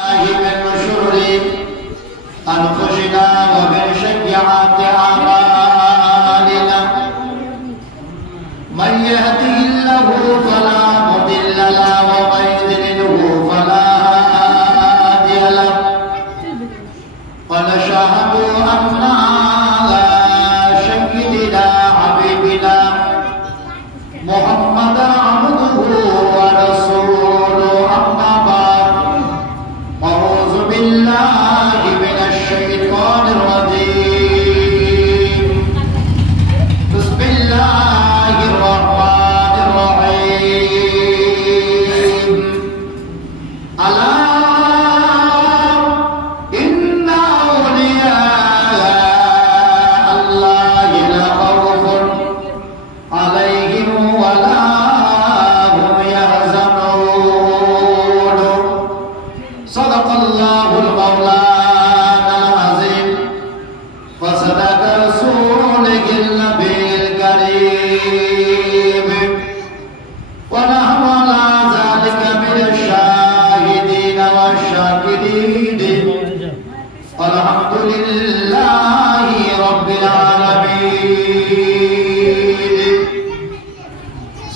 من شرور أنفسنا ومن سيئات أعمالنا من يهده الله فلا مضل له ومن يضلله فلا هادي له ونشهد أن سيدنا حبيبنا محمدا عبده ورسوله أما بعد أعوذ بالله من الشيطان الرجيم بسم الله الرحمن الرحيم ألا إن أولياء الله لا خوف عليهم ولا هم يحزنون صدق الله المولانا العظيم وصدق رسوله النبي الكريم ونحن على ذلك من الشاهدين والشاكرين والحمد لله رب العالمين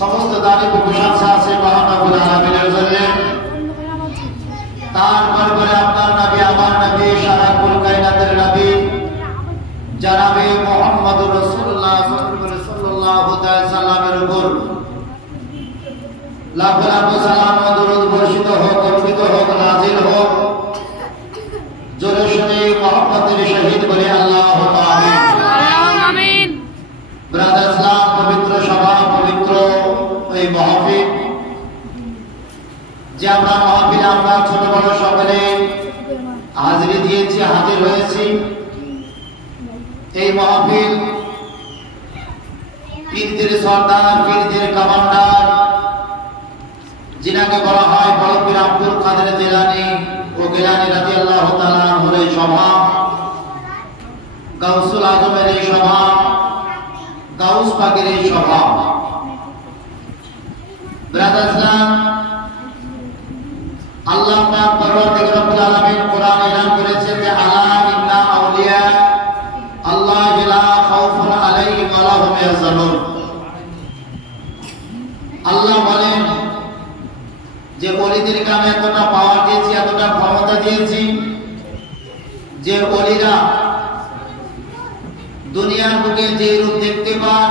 সমস্ত দাবি প্রশংসা আছে মহান রব্বুল আলামিনের জন্য তারপরে আপনার নবী আমার নবী সারা কুল কায়নাতের নবী জনাবে মুহাম্মদুর রাসূলুল্লাহ সাল্লাল্লাহু আলাইহি সাল্লামের উপর লাখ লাখ সালাম ও দরুদ বর্ষিত হোক অর্পিত হোক নাযিল হোক জোরে শুনে মুহাম্মদের শহীদ বলে আল্লাহু আমিন। ব্রাদার ইসলাম পবিত্র সভা পবিত্র এই মাহফিল যে আমরা মাহফিলে আমরা ছোট বড় সকলে হাজিরি দিয়েছি হাজির হয়েছি। এই মাহফিল পীরদের সর্দার পীরদের কমান্ডার যিনাকে বলা হয় বড় পীর আব্দুল কাদের জিলানী ও গিলানী রাদিয়াল্লাহু তাআলা আনহুর এই সভা, গাউসুল আজমের এই সভা, গাউস পাকের এই সভা। ব্রাদার ইসলাম আল্লাহ পাক পরবর্তীকালে রব্বুল আলামিন কোরআন এলান করেছেন যে আলা ইন্না আউলিয়া আল্লাহ লা খাউফুন আলাইহিম ওয়া লা হুম ইয়াহজানুন। আল্লাহ বলেন যে ওলিদেরকে আমি এতটা পাওয়ার দিয়েছি এতটা ক্ষমতা দিয়েছি যে ওলিরা দুনিয়ার বুকে যে রূপ দেখতে পান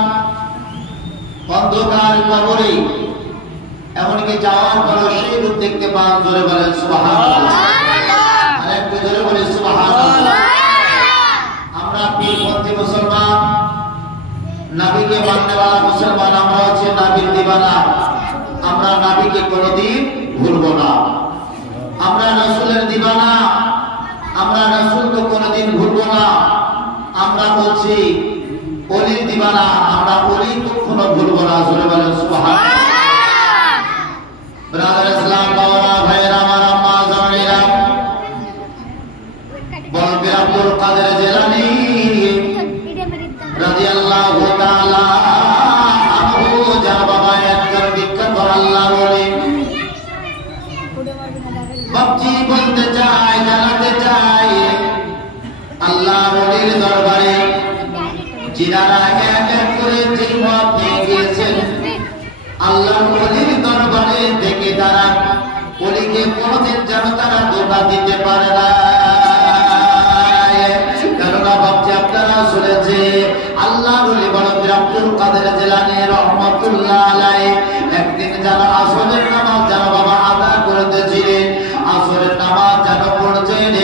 অন্ধকার কবরে এমনকি যাওয়ার পরও সেই রূপ দেখতে পান। জোরে বলেন সুবহানাল্লাহ, আরেকটু জোরে বলেন সুবহানাল্লাহ। আমরা পীরপন্থী মুসলমান, নবীকে মাননেওয়ালা মুসলমান, আমরা হচ্ছে নবীর দিওয়ানা। আমরা নবীকে কোনোদিন ভুলব না। আমরা রাসূলের দিওয়ানা, আমরা রাসূলকে কোনোদিন ভুলব না। আমরা বলছি ওলির দিওয়ানা, আমরা ওলি কখনো ভুলব না। জোরে বলেন সুবহানাল্লাহ। ব্রাদার ইসলাম বাবা ভাইরা আমার আম্মা জানেরা বড় পীর আব্দুল কাদের জিলানী রাদিয়াল্লাহু তাআলা আনহু যার বাবা একজন বিখ্যাত আল্লাহর ওলি। বাপজি বলতে চাই, জানাতে চাই আল্লাহর ওলির দরবারে যিনারা এক এক করে জীবন দিয়ে গিয়েছেন, আল্লাহর ওলির দরবারে থেকে তারা ওলিকে কোনদিন যেন তারা ধোঁকা দিতে পারে না। কেননা ভাবছি আপনারা শুনেছে আল্লাহর ওলি বড় পীর আব্দুল কাদের জিলানী রাহমাতুল্লাহ আলাইহি একদিন যারা আসরের নামাজ যারা বাবা আদায় করতেছিলেন, আসরের নামাজ যারা পড়ছেন,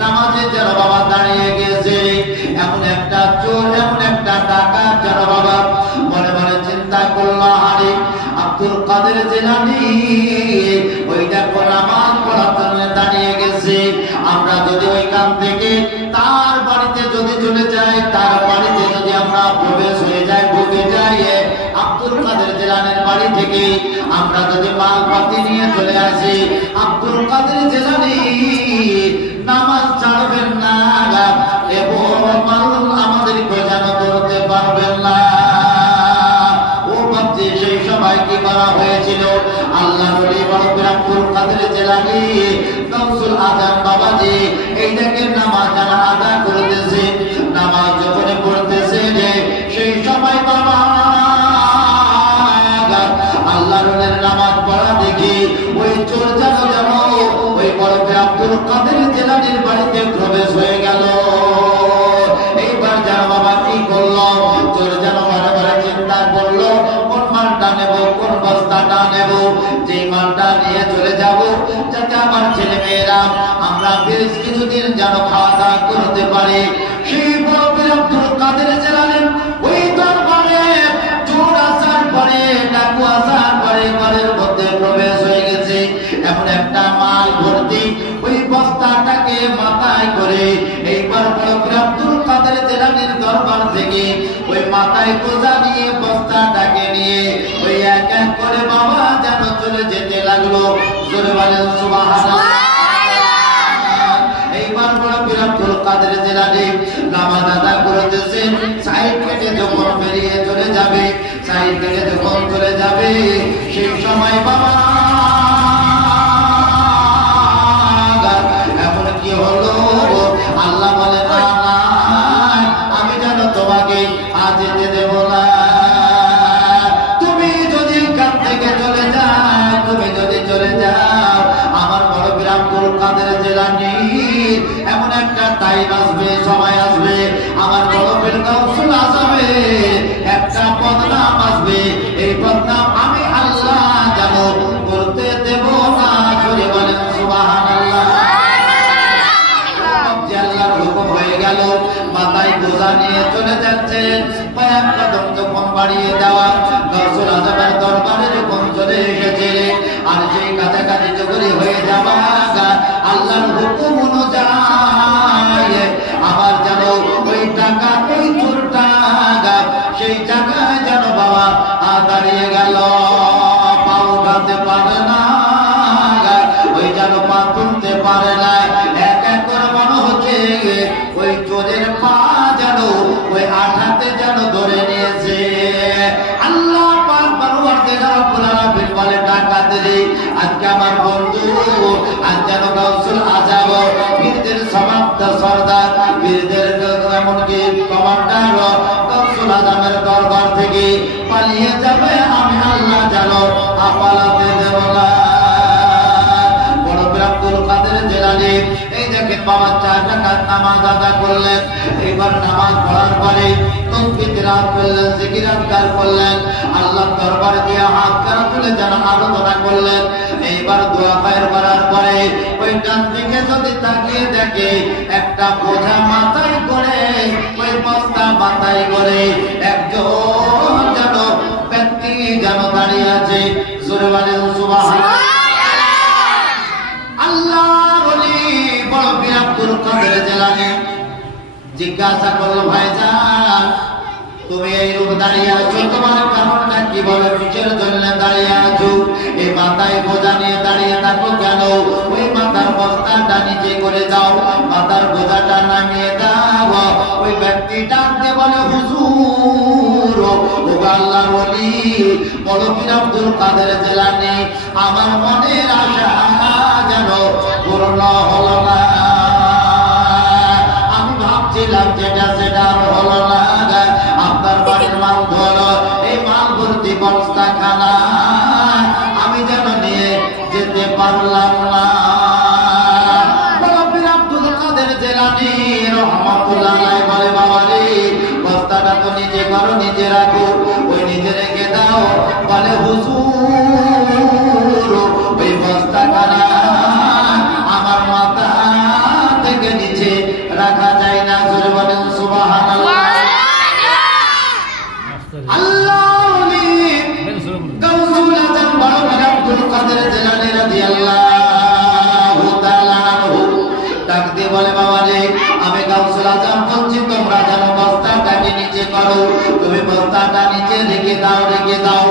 নামাজে যারা বাবা দাঁড়িয়ে গেছে, এমন একটা চোর এমন একটা ডাকাত যারা বাবা মনে মনে চিন্তা করলো আরে আব্দুল কাদের জিলানী ওই দেখো নামাজ পড়ার জন্য দাঁড়িয়ে গেছে, আমরা যদি ওইখান থেকে তার বাড়িতে যদি চলে যাই, তার বাড়িতে যদি আমরা প্রবেশ হয়ে যাই, ঢুকে যাই, আব্দুল কাদের জিলানীর বাড়ি থেকে আমরা যদি মালপাতি নিয়ে চলে আসি, আব্দুল কাদের জিলানী নামাজ ছাড়বেন না এবং আমাদেরকে যেন ধরতে পারবেন না। ও ভাবছি সেই সময় কি করা হয়েছিল, আল্লাহ নবী বড় পীর আব্দুল কাদের জিলানী গাউসুল বড় পীর আব্দুল কাদের জিলানীর বাড়িতে প্রবেশ হয়ে গেল। এইবার যেন বাবা কি করলো, চোর যেন বারে বারে চিন্তা করলো কোন মালটা নেব, কোন বস্তাটা নেব, যে মালটা নিয়ে চলে যাব যাতে আমার ছেলে মেয়েরা আমরা বেশ কিছুদিন যেন খাওয়া দাওয়া করতে পারি। সেই বড় পীর আব্দুল কাদের জিলানী ওই দরবারে চোর আসার পরে, ডাকু আসার পরে ঘরের মধ্যে প্রবেশ হয়ে গেছে। এমন একটা মাল ভর্তি ওই বস্তাটাকে মাথায় করে এইবার বড় পীর আব্দুল কাদের জিলানীর দরবার থেকে ওই মাথায় বোঝা নিয়ে বস্তাটাকে নিয়ে ওই এক এক করে বাবা যেন চলে যেতে লাগলো। জোরে বলেন সুবহানাল্লাহ। এইবার বড় পীর আব্দুল কাদের জিলানী নামাজ আদায় করতেছেন, সাইড কেটে যখন বেরিয়ে চলে যাবে, সাইড কেটে যখন চলে যাবে সেই সময় বাবা এমন কি হলো, আল্লাহ বলে না আমি যেন তোমাকে আজ যেতে দেব না। তুমি যদি এখান থেকে চলে যাও, তুমি যদি চলে যাও, আমার বড় পীর আব্দুল কাদের জিলানী এমন একটা টাইম আসবে, সময় আসবে, আমার বড় পীর গাউসুল আজমে একটা বদনাম আসবে। এই বদনাম আমি আল্লাহ যেন করতে দেব না। জোরে বলেন সুবহানাল্লাহ। আল্লাহর হুকুম হয়ে গেল, মাথায় বোঝা নিয়ে চলে যাচ্ছেন। কয়েক কদম যখন বাড়িয়ে দেওয়া গাউসুল আজমের দরবারে যখন চলে এসেছে, আর সেই কাছাকাছি যখন হয়ে যাওয়া আল্লাহর হুকুম অনুযায়ী আবার যেন ওই টাকা ওই চোর টাকা সেই জায়গায় যেন বাবা দাঁড়িয়ে গেল, পা উঠাতে পারে না, ওই যেন পা তুলতে পারে না। এক এক করে মনে হচ্ছে ওই চোরের পা যেন ওই আঠাতে যেন ধরে নিয়েছে। আল্লাহ পাক পরওয়ারদিগার রব্বুল আলামিন বলে ডাকাত রে, আজকে আমার বন্ধু আজ যেন গাউসুল আজম বীরদের সমাপ্ত সর্দার, বীরদের এমনকি কমান্ডার গাউসুল আজমের দরবার থেকে পালিয়ে যাবে, আমি আল্লাহ জানো পালাতে দেব না। বড় পীর আব্দুল কাদের জিলানী এই দেখেন বাবা 4 রাকাত নামাজ আদা করলেন। এইবার নামাজ পড়ার পরে তাসবিহ তিলাওয়াত করলেন, জিকির আজকার করলেন, আল্লাহর দরবারে দিয়ে হাত কারা তুলে যেন আরাধনা করলেন। এইবার দোয়া পায়ের করার পরে ওই ডান দিকে যদি তাকিয়ে দেখে একটা বোঝা মাথায় করে, ওই বস্তা মাথায় করে একজন যেন ব্যক্তি যেন দাঁড়িয়ে আছে। জোরে বলেন সুবহানাল্লাহ। আল্লাহ বলি বড় পীর আব্দুল কাদের জিলানী জিজ্ঞাসা করলো, ভাইজান তুমি এই রূপ দাঁড়িয়ে আছো, তোমার কারণটা কি বলো, কিসের জন্য দাঁড়িয়ে আছো? এই মাথায় বোঝা নিয়ে দাঁড়িয়ে থাকো কেন? ওই মাথার বস্তাটা নিচে করে দাও, মাথার বোঝাটা নামিয়ে দাও। ওই ব্যক্তি ডাকতে বলে, হুজুর ও আল্লাহর ওলি বড় পীর আব্দুল কাদের জিলানী আমার মনের আশা যেন পূর্ণ হলো না। আমি ভাবছিলাম যেটা সেটা হলো না। আপনার বাড়ির মাল ধরো, এই মাল ভর্তি বস্তা খানা আমি যেন নিয়ে যেতে পারলাম না। বড় পীর আব্দুল কাদের জিলানী রহমাতুল্লাহ আলাইহি বলে, বাবা রে বস্তাটা তো নিজে করো, নিজে রাখো। ওই নিজে রেখে দাও। বলে, হুজুর ওই বস্তা খানা আমার মাথা থেকে নিচে রাখা যায় না। জোরে বলেন সুবহানাল্লাহ। আল্লাহ গাউসুল আজম বড় পীর আব্দুল কাদের জিলানী রাদিয়াল্লাহু তাআলা আনহু ডাক দিয়ে বলে, বাবা রে আমি গাউসুল আজম বলছি তোমরা যেন বস্তাটাকে নিচে করো। তুমি বস্তাটা নিচে রেখে দাও, রেখে দাও।